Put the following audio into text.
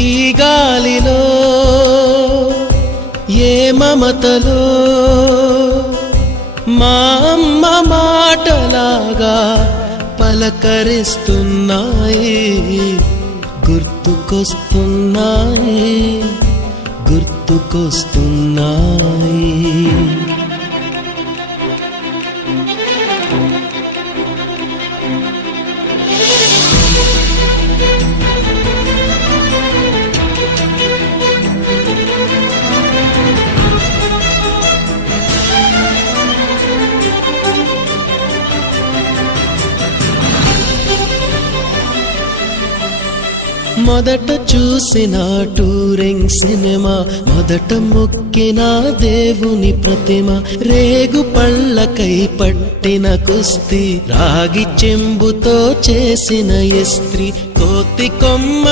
ఈ గాలిలో ఏ మమతలో మా అమ్మ మాటలాగా పలకరిస్తున్నాయి, గుర్తుకొస్తున్నాయి, గుర్తుకొస్తున్నాయి. మొదట చూసిన టూరింగ్ సినిమా, మొదట మొక్కిన దేవుని ప్రతిమ, రేగు పళ్ళకై పట్టిన కుస్తీ, రాగి చెంబుతో చేసిన ఇస్త్రీ, కోతి కొమ్మ